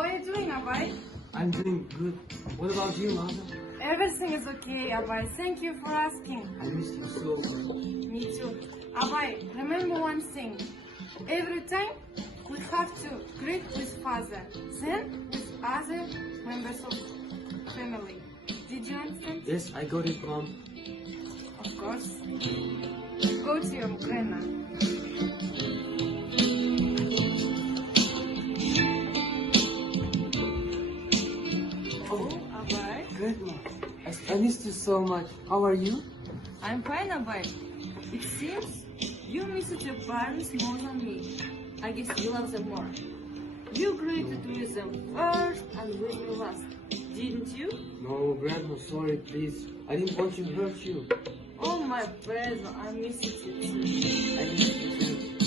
are you doing, Abay? I'm doing good. What about you, Mother? Everything is okay, Abay. Thank you for asking. I miss you so much. Me too. Abay, remember one thing. Every time we have to greet with father, then with other members of family. Did you understand? Yes, I got it, Mom. Of course. Go to your grandma. Oh, Abay, Grandma, I missed you so much. How are you? I'm fine, Abay. It seems you missed your parents more than me. I guess you love them more. You greeted with them first and with me last, didn't you? No, Grandma, sorry, please. I didn't want to hurt you. Oh, my brother, I missed you too. I miss you too.